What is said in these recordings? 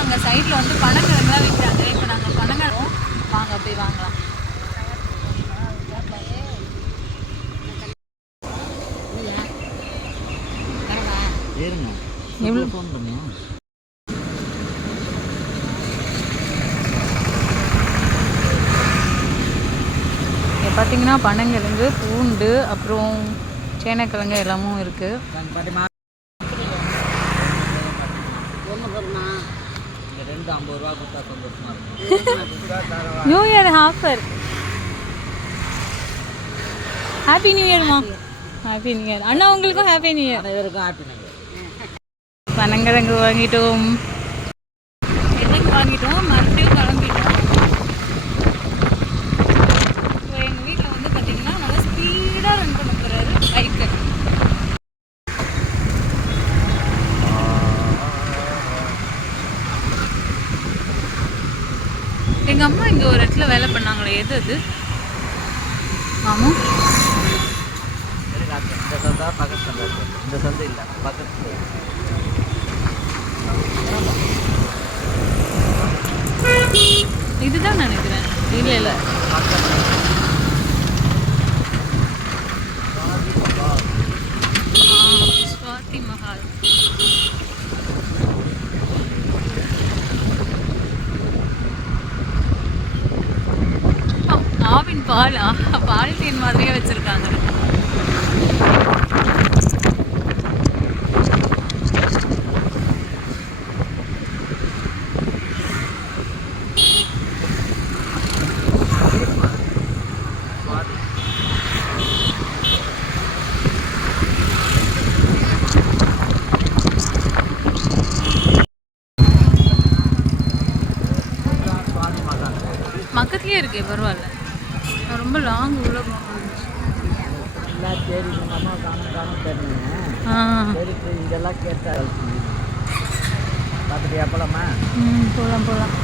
அங்கே சைடில் வந்து பனங்கிழங்குலாம் விற்கிறாங்க. இப்போ நாங்கள் பனங்கிழங்கும் வாங்க போய் வாங்கலாம். எவ்வளோ ஃபோன் பண்ணுவோம். இங்கே பார்த்தீங்கன்னா பனங்கிழங்கு, பூண்டு, அப்புறம் சேனக்கிழங்கு எல்லாமும் இருக்குது. New year offer. Happy new இயர்மா. ஹாப்பி நியூ இயர் அண்ணா. உங்களுக்கும் ஹாப்பி நியூ இயர். அனைவருக்கும் ஹாப்பி நியூ இயர். பனங்கிழங்கு வாங்கிட்டோம், எண்ணெய் வாங்கிட்டோம், மறுபடியும் கிளம்பிட்டோம். இப்போ எங்கள் வீட்டில் வந்து பார்த்தீங்கன்னா நல்லா ஸ்பீடாக ரன் பண்ண போகிறாரு பைக்கு. எங்கள் அம்மா இங்கே ஒரு இடத்துல வேலை பண்ணாங்களே, எது அது மாமு? இந்த சந்தை இல்லை, பக்கத்துல இதுதான் நினைக்கிறேன். இல்லை இல்லை, ஸ்வாதி மஹால். ஆவின் பால் பாலித்தீன் மாதிரியே வச்சிருக்காங்க. பக்கத்துலேயே இருக்கே, பரவாயில்ல. ரொம்ப லாங் உள்ள இதெல்லாம் கேட்டால் பார்த்துட்டு எப்பலாமா? போகலாம் போகலாம்.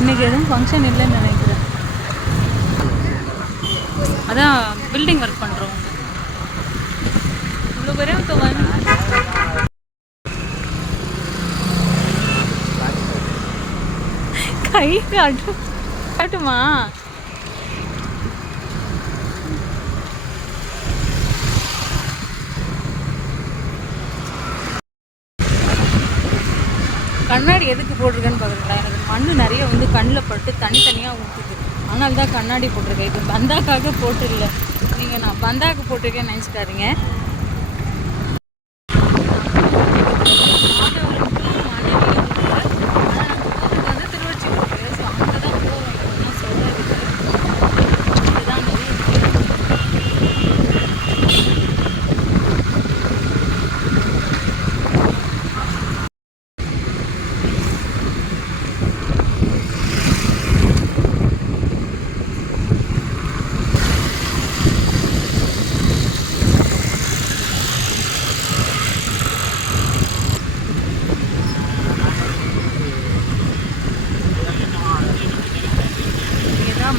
இன்னைக்கு எதுவும் ஃபங்க்ஷன் இல்லைன்னு நினைக்கிறேன். அதான் பில்டிங் ஒர்க் பண்ணுறோம். இவ்வளோ பேரே கை காட்டுமா? கண்ணாடி எதுக்கு போட்டிருக்கேன்னு பார்க்குறீங்களா? எனக்கு மண் நிறைய வந்து கண்ணில் பட்டு தனித்தனியாக ஊற்றுது. அதனால தான் கண்ணாடி போட்டிருக்கேன். இது பந்தாக்காக போட்டுடல. நீங்கள் நான் பந்தாக்கு போட்டிருக்கேன்னு நினச்சிக்காதீங்க.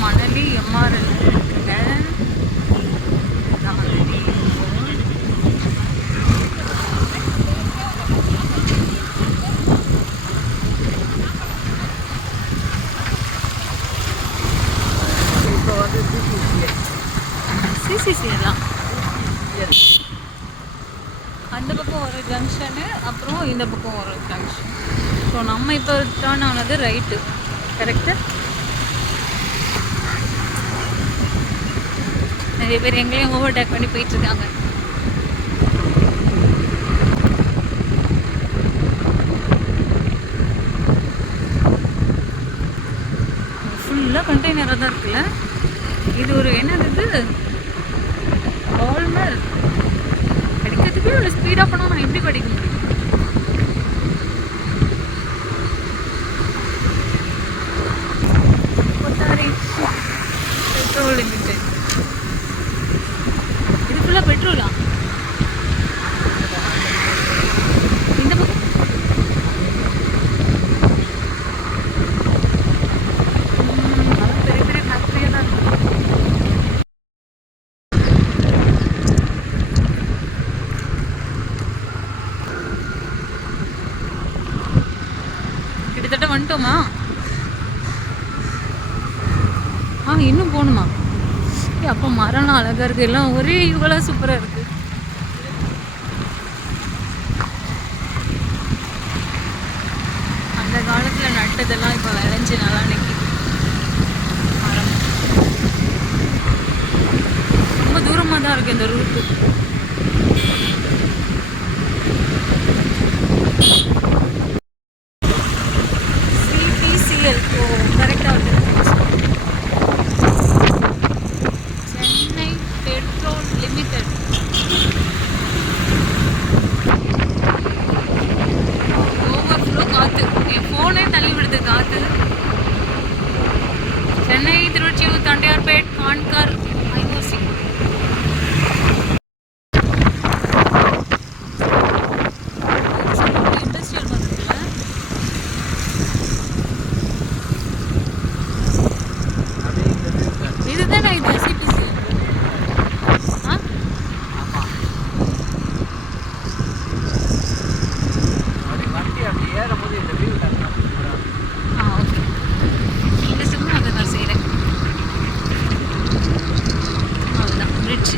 மணலி எம்ஆர்எல் இருக்குங்க. இப்போ வந்து சிசிசி எல்லாம் அந்த பக்கம் ஒரு ஜங்ஷனு, அப்புறம் இந்த பக்கம் ஒரு ஜங்ஷன். ஸோ நம்ம இப்போ டேர்ன் ஆனது ரைட்டு. கரெக்டு. நிறைய பேர் எங்களையும் ஓவர்டேக் பண்ணி போயிட்டுருக்காங்க. ஃபுல்லாக கண்டெய்னராக தான் இருக்குல்ல. இது ஒரு என்னது ஆல்மர் படிக்கிறதுக்கே ஒரு ஸ்பீடாக போனால் நான் எப்படி படிக்க முடியும்? Petrol limited. இது ஃபுல்லாக பெட்ரோலா? இந்த பக்கம் பெரிய பெரிய ஃபேக்ட்ரியாக தான் இருக்கு. வந்துட்டோமா? இன்னும் போகணுமா? அப்போ மரம்லாம் அழகாக இருக்குது, எல்லாம் ஒரே இவ்வளோ சூப்பராக இருக்குது. அந்த காலத்தில் நட்டதெல்லாம் இப்போ விளைஞ்சி நல்லா நிற்கிது. மரம் ரொம்ப தூரமாக தான் இருக்குது இந்த ரூட்டு. CPCL கரெக்டாக வந்து சென்னை பெட்ரோல் லிமிடெட். ஓவர்ஃப்ளோ காற்று, என் ஃபோனே தள்ளி விடுது காற்று. சென்னை, திருவொற்றியூர், தண்டையார்பேட், கான்கார், ஐஓசி. இண்டஸ்ட்ரியல் இருக்குல்ல. இதுதானே இது சிபிசி. வண்டி அப்படி ஏறும்போது இந்த வியூ ஓகே. இந்த சிம்மும் அதை நான் செய்கிறேன். அவ்வளோதான் பிரிட்ஜ்.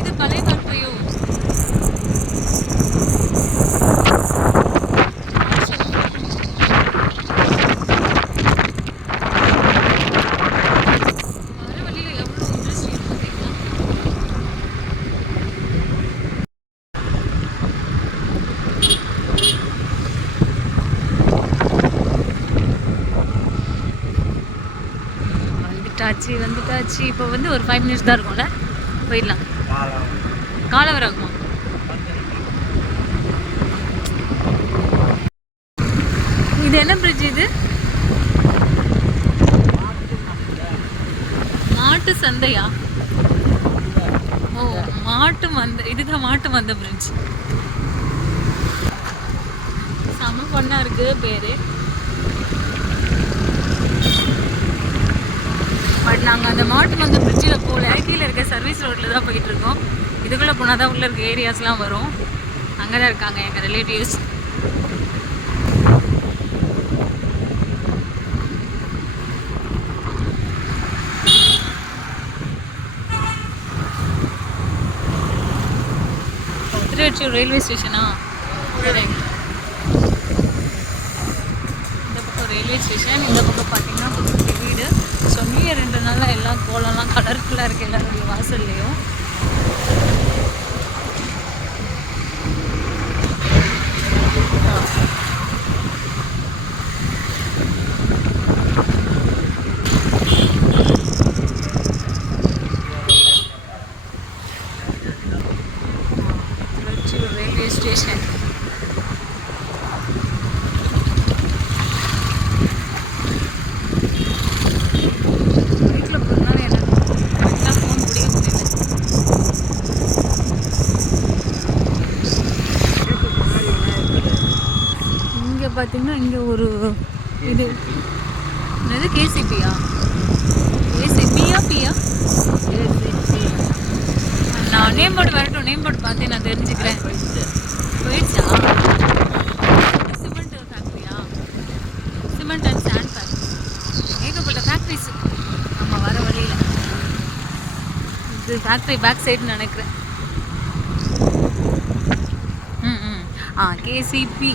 இது பழைய காட்டையோ? வர வழியில் எவ்வளோ இண்டஸ்ட்ரி இருக்கு பார்த்தீங்களா? வந்துட்டாச்சு. இப்போ வந்து ஒரு 5 minutes தான் இருக்கும்ல, போயிடலாம். காலவராகுமா? இது என்ன பிரிட்ஜ் இது? மாட்டு சந்தையா? மாட்டு மந்த. இதுதான் மாட்டு மந்த பிரிட்ஜ். செம பொண்ணா இருக்கு பேரு. பட் நாங்கள் அந்த மாட்டு மந்த பிரிட்ஜில் போகல, கீழே இருக்க சர்வீஸ் ரோட்டில் தான் போயிட்டு இருக்கோம். இதுக்குள்ளே போனால் தான் உள்ளே இருக்க ஏரியாஸ்லாம் வரும். அங்கே தான் இருக்காங்க எங்கள் ரிலேட்டிவ்ஸ். திருவொற்றியூர் ரயில்வே ஸ்டேஷனா? இந்த பக்கம் ரயில்வே ஸ்டேஷன், இந்த பக்கம் பார்த்தீங்கன்னா வீடு. ஸோ நியூ இயர் 2 நாளில் எல்லாம் கோலம்லாம் கலர்ஃபுல்லாக இருக்குது எல்லாருடைய வாசல்லையும். Thiruvottiyur railway station. வீட்டில் போகிறதுனால எனக்கு கரெக்டாக ஃபோன் பிடிக்க முடியல. இங்கே பார்த்தீங்கன்னா இங்கே ஒரு இது என்னது கேசிபியா? கேசிபியா பியா? நான் நேம் போர்டு வரட்டும், நேம் போர்டு பார்த்து நான் தெரிஞ்சுக்கிறேன். போயிடுச்சா? சிமெண்ட் ஃபேக்ட்ரியா? Cement and sand factory. ஏகப்பட்ட ஃபேக்ட்ரிஸ் நம்ம வர வழியில். இது ஃபேக்ட்ரி பேக் சைடுன்னு நினைக்கிறேன். கேசிபி.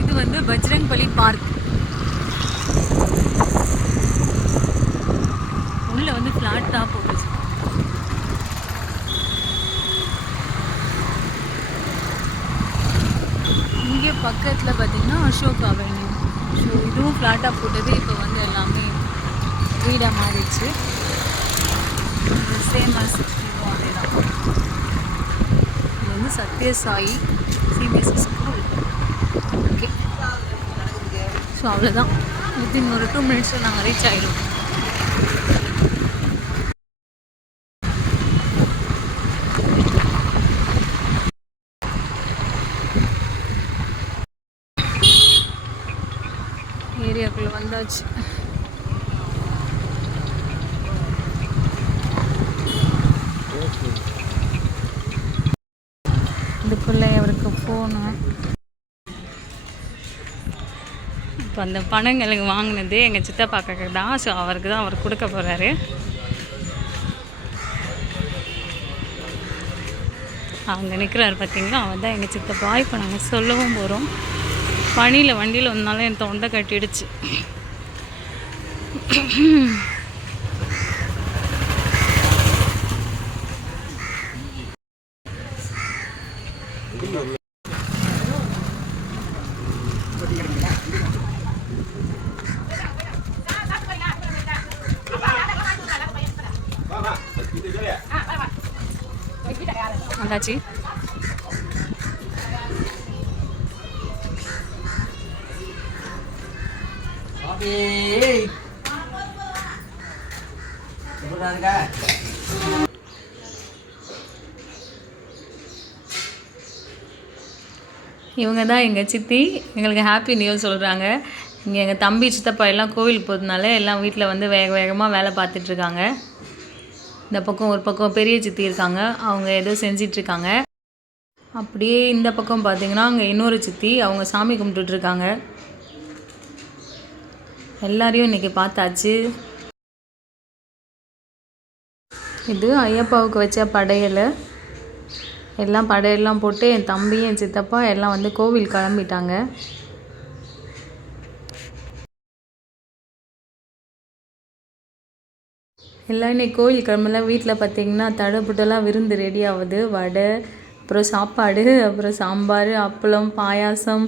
இது வந்து பஜ்ரங்பலி பார்க். உள்ள வந்து ஃப்ளாட்டாக போட்டுச்சு. இங்கே பக்கத்தில் பார்த்தீங்கன்னா அசோக் அவென்யூ. ஸோ இதுவும் ஃப்ளாட்டாக போட்டது இப்போ வந்து எல்லாமே வீடாக மாறிடுச்சு. சேம் அஸ் அதே தான். இது வந்து Sathya Sai CBSE school. Okay, so அவ்வளோதான். வித்தின் ஒரு 2 minutes நாங்கள் ரீச் ஆகிடுவோம். ஏரியாக்குள்ளே வந்தாச்சு. இதுக்குள்ளே அவருக்கு ஃபோனு. இப்போ அந்த பணங்களுக்கு வாங்கினது எங்கள் சித்தப்பாக்கு தான். ஸோ அவருக்கு தான் அவர் கொடுக்க போகிறாரு. அங்கே நிற்கிறாரு பார்த்தீங்களா, அவர் தான் எங்கள் சித்தப்பா. இப்போ நாங்கள் சொல்லவும் போகிறோம். பனியில் வண்டியில் வந்தாலும் என் தொண்டை கட்டிடுச்சு. வந்தாச்சு. இவங்க தான் எங்கள் சித்தி. எங்களுக்கு ஹாப்பி நியூ சொல்கிறாங்க. இங்கே எங்கள் தம்பி சித்தப்பா எல்லாம் கோவிலுக்கு போகிறதுனால எல்லாம் வீட்டில் வந்து வேகமாக வேலை பார்த்துட்ருக்காங்க. இந்த பக்கம் ஒரு பக்கம் பெரிய சித்தி இருக்காங்க, அவங்க ஏதோ செஞ்சிட்ருக்காங்க. அப்படியே இந்த பக்கம் பார்த்திங்கன்னா அங்கே இன்னொரு சித்தி, அவங்க சாமி கும்பிட்டுட்ருக்காங்க. எல்லாரையும் இன்றைக்கி பார்த்தாச்சு. இது ஐயப்பாவுக்கு வச்ச படையல். எல்லாம் படையெல்லாம் போட்டு என் தம்பி என் சித்தப்பா எல்லாம் வந்து கோவில் கிளம்பிட்டாங்க. எல்லாம் இன்னைக்கு கோவில் கிளம்பல. வீட்டில் பார்த்திங்கன்னா தடப்புட்டெல்லாம் விருந்து ரெடி ஆகுது. வடை, அப்புறம் சாப்பாடு, அப்புறம் சாம்பார், அப்பளம், பாயாசம்,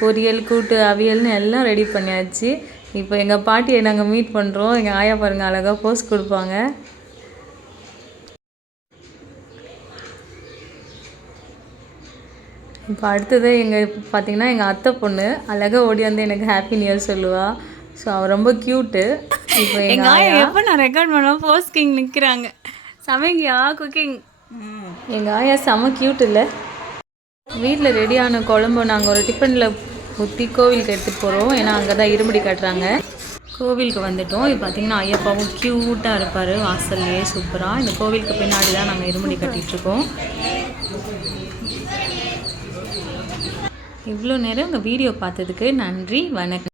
பொரியல், கூட்டு, அவியல்னு எல்லாம் ரெடி பண்ணியாச்சு. இப்போ எங்கள் பாட்டியை நாங்கள் மீட் பண்ணுறோம். எங்கள் ஆயா பாருங்கள் அழகாக போஸ் கொடுப்பாங்க. இப்போ அடுத்தது பார்த்திங்கன்னா எங்கள் அத்தை பொண்ணு அழகாக ஓடி வந்து எனக்கு ஹாப்பி நியூ இயர் சொல்லுவாள். ஸோ அவள் ரொம்ப க்யூட்டு. இப்போ எங்கள் ஆயா எப்போ நான் ரெக்கார்ட் பண்ணுவோம் போஸ்ட் கிங் நிற்கிறாங்க. சமைங்கியா குக்கிங். எங்கள் ஆயா செம க்யூட் இல்லை? வீட்டில் ரெடியான குழம்பு நாங்கள் ஒரு டிஃபனில் ஊற்றி கோவிலுக்கு எடுத்துகிட்டு போகிறோம். ஏன்னா அங்கே தான் இருமுடி கட்டுறாங்க. கோவிலுக்கு வந்துட்டோம். இது பார்த்திங்கன்னா ஐயப்பாவும் க்யூட்டாக இருப்பார் வாசல்லையே சூப்பராக. இந்த கோவிலுக்கு பின்னாடி தான் நாங்கள் இருமுடி கட்டிகிட்ருக்கோம். இவ்வளோ நேரம் உங்கள் வீடியோ பார்த்ததுக்கு நன்றி, வணக்கம்.